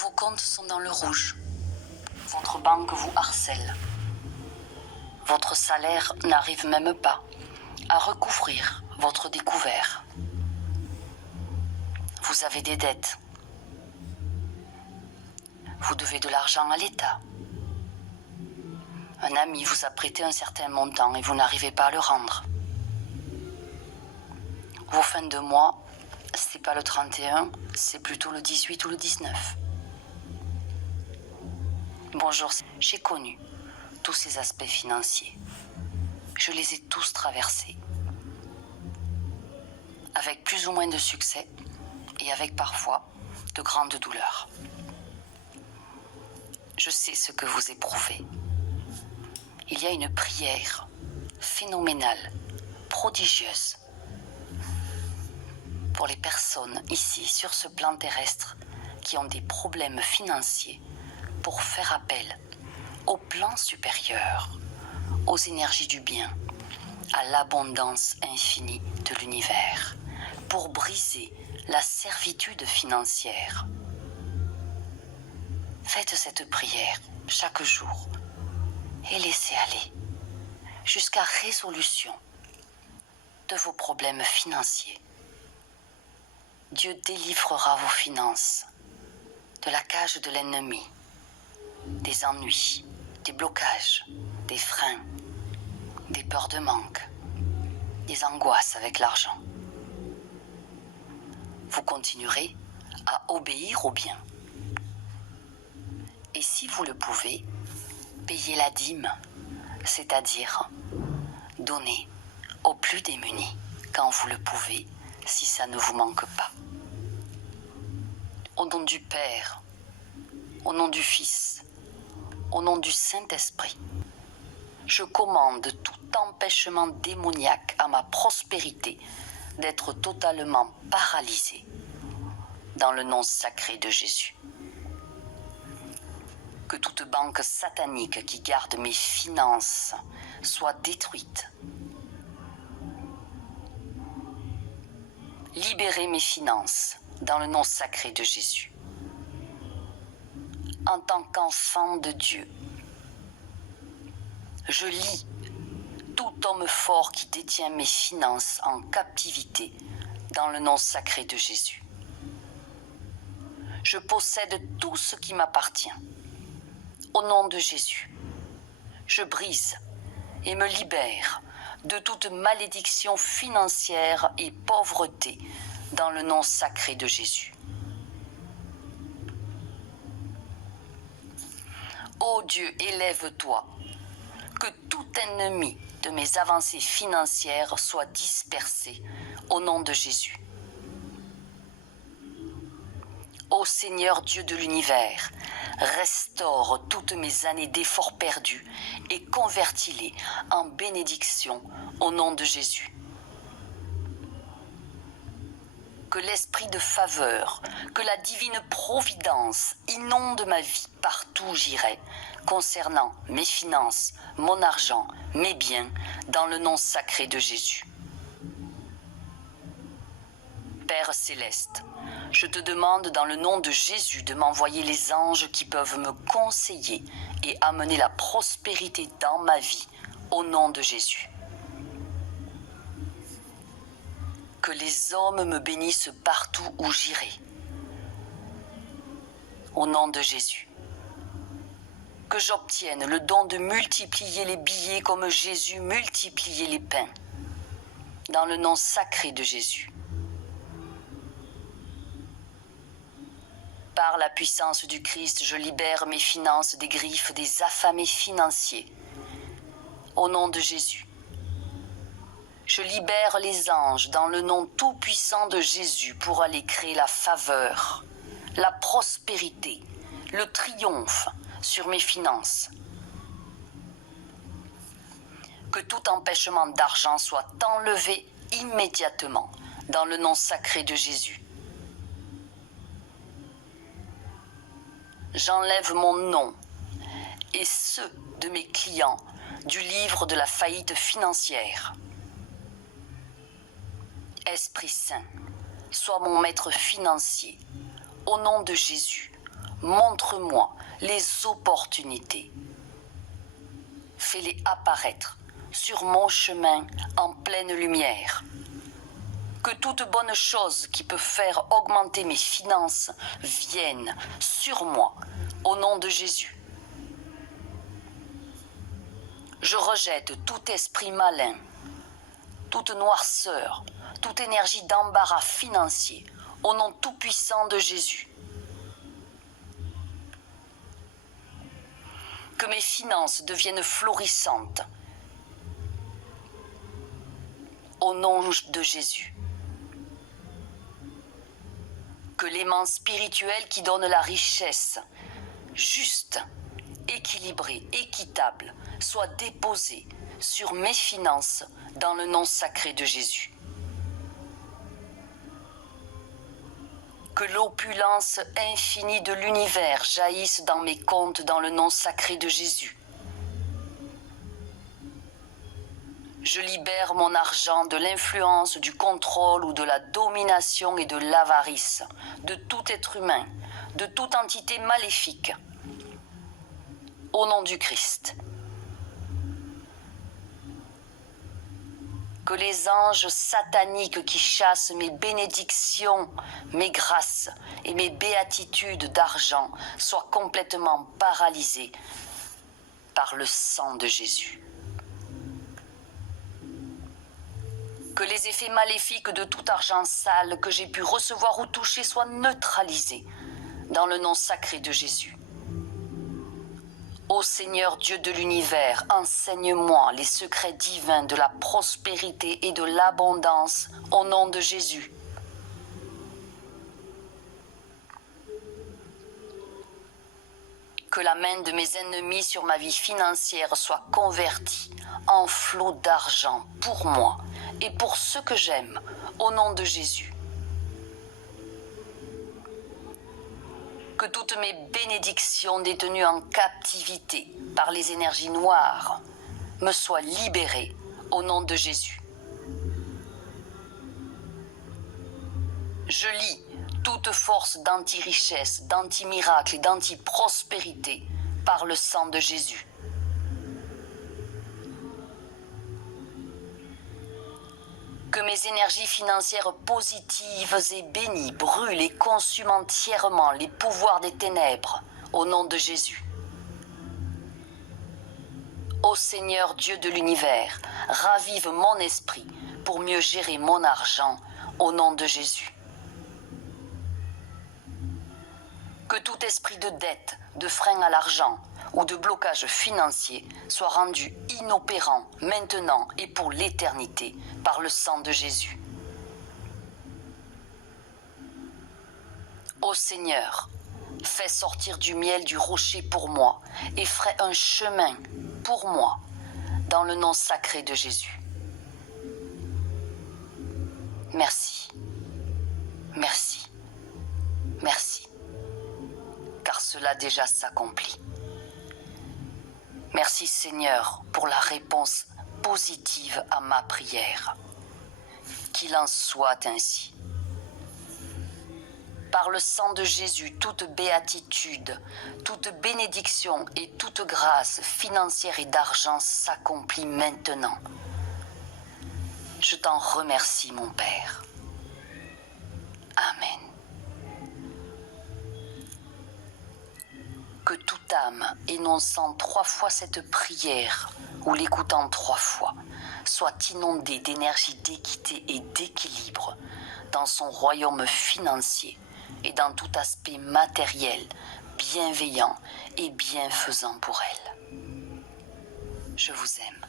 Vos comptes sont dans le rouge. Votre banque vous harcèle. Votre salaire n'arrive même pas à recouvrir votre découvert. Vous avez des dettes. Vous devez de l'argent à l'État. Un ami vous a prêté un certain montant et vous n'arrivez pas à le rendre. Vos fins de mois, c'est pas le 31, c'est plutôt le 18 ou le 19. Bonjour, j'ai connu tous ces aspects financiers. Je les ai tous traversés. Avec plus ou moins de succès et avec parfois de grandes douleurs. Je sais ce que vous éprouvez. Il y a une prière phénoménale, prodigieuse, pour les personnes ici, sur ce plan terrestre, qui ont des problèmes financiers, pour faire appel au plan supérieur, aux énergies du bien, à l'abondance infinie de l'univers, pour briser la servitude financière. Faites cette prière chaque jour et laissez aller jusqu'à résolution de vos problèmes financiers. Dieu délivrera vos finances de la cage de l'ennemi, des ennuis, des blocages, des freins, des peurs de manque, des angoisses avec l'argent. Vous continuerez à obéir au bien. Et si vous le pouvez, payez la dîme, c'est-à-dire donnez aux plus démunis quand vous le pouvez, si ça ne vous manque pas. Au nom du Père, au nom du Fils, au nom du Saint-Esprit, je commande tout empêchement démoniaque à ma prospérité d'être totalement paralysé dans le nom sacré de Jésus. Que toute banque satanique qui garde mes finances soit détruite. Libérez mes finances dans le nom sacré de Jésus. En tant qu'enfant de Dieu, je lie tout homme fort qui détient mes finances en captivité dans le nom sacré de Jésus. Je possède tout ce qui m'appartient. Au nom de Jésus, je brise et me libère de toute malédiction financière et pauvreté dans le nom sacré de Jésus. Ô Dieu, élève-toi, que tout ennemi de mes avancées financières soit dispersé au nom de Jésus. Ô Seigneur Dieu de l'univers, restaure toutes mes années d'efforts perdus et convertis-les en bénédictions au nom de Jésus. Que l'esprit de faveur, que la divine providence inonde ma vie partout où j'irai, concernant mes finances, mon argent, mes biens, dans le nom sacré de Jésus. Père céleste, je te demande dans le nom de Jésus de m'envoyer les anges qui peuvent me conseiller et amener la prospérité dans ma vie, au nom de Jésus. Que les hommes me bénissent partout où j'irai, au nom de Jésus. Que j'obtienne le don de multiplier les billets comme Jésus multipliait les pains, dans le nom sacré de Jésus. Par la puissance du Christ, je libère mes finances des griffes des affamés financiers. Au nom de Jésus. Je libère les anges dans le nom tout-puissant de Jésus pour aller créer la faveur, la prospérité, le triomphe sur mes finances. Que tout empêchement d'argent soit enlevé immédiatement dans le nom sacré de Jésus. J'enlève mon nom et ceux de mes clients du livre de la faillite financière. Esprit Saint, sois mon maître financier, au nom de Jésus, montre-moi les opportunités. Fais-les apparaître sur mon chemin en pleine lumière. Que toute bonne chose qui peut faire augmenter mes finances vienne sur moi, au nom de Jésus. Je rejette tout esprit malin, toute noirceur, toute énergie d'embarras financier, au nom tout-puissant de Jésus. Que mes finances deviennent florissantes, au nom de Jésus. Que l'aimant spirituel qui donne la richesse, juste, équilibrée, équitable, soit déposé sur mes finances dans le nom sacré de Jésus. Que l'opulence infinie de l'univers jaillisse dans mes comptes dans le nom sacré de Jésus. Je libère mon argent de l'influence, du contrôle ou de la domination et de l'avarice de tout être humain, de toute entité maléfique. Au nom du Christ. Que les anges sataniques qui chassent mes bénédictions, mes grâces et mes béatitudes d'argent soient complètement paralysés par le sang de Jésus. Que les effets maléfiques de tout argent sale que j'ai pu recevoir ou toucher soient neutralisés dans le nom sacré de Jésus. Ô Seigneur Dieu de l'univers, enseigne-moi les secrets divins de la prospérité et de l'abondance au nom de Jésus. Que la main de mes ennemis sur ma vie financière soit convertie en flot d'argent pour moi et pour ceux que j'aime, au nom de Jésus. Que toutes mes bénédictions détenues en captivité par les énergies noires me soient libérées au nom de Jésus. Je lie toute force d'anti-richesse, d'anti-miracle et d'anti-prospérité par le sang de Jésus. Que mes énergies financières positives et bénies brûlent et consument entièrement les pouvoirs des ténèbres au nom de Jésus. Ô Seigneur Dieu de l'univers, ravive mon esprit pour mieux gérer mon argent au nom de Jésus. Que tout esprit de dette, de frein à l'argent ou de blocage financier soit rendu inopérant maintenant et pour l'éternité par le sang de Jésus. Ô Seigneur, fais sortir du miel du rocher pour moi et ferai un chemin pour moi dans le nom sacré de Jésus. Merci, merci, merci, car cela déjà s'accomplit. Merci Seigneur pour la réponse positive à ma prière. Qu'il en soit ainsi. Par le sang de Jésus, toute béatitude, toute bénédiction et toute grâce financière et d'argent s'accomplit maintenant. Je t'en remercie, mon Père. Amen. Que toute âme énonçant 3 fois cette prière ou l'écoutant 3 fois soit inondée d'énergie d'équité et d'équilibre dans son royaume financier et dans tout aspect matériel, bienveillant et bienfaisant pour elle. Je vous aime.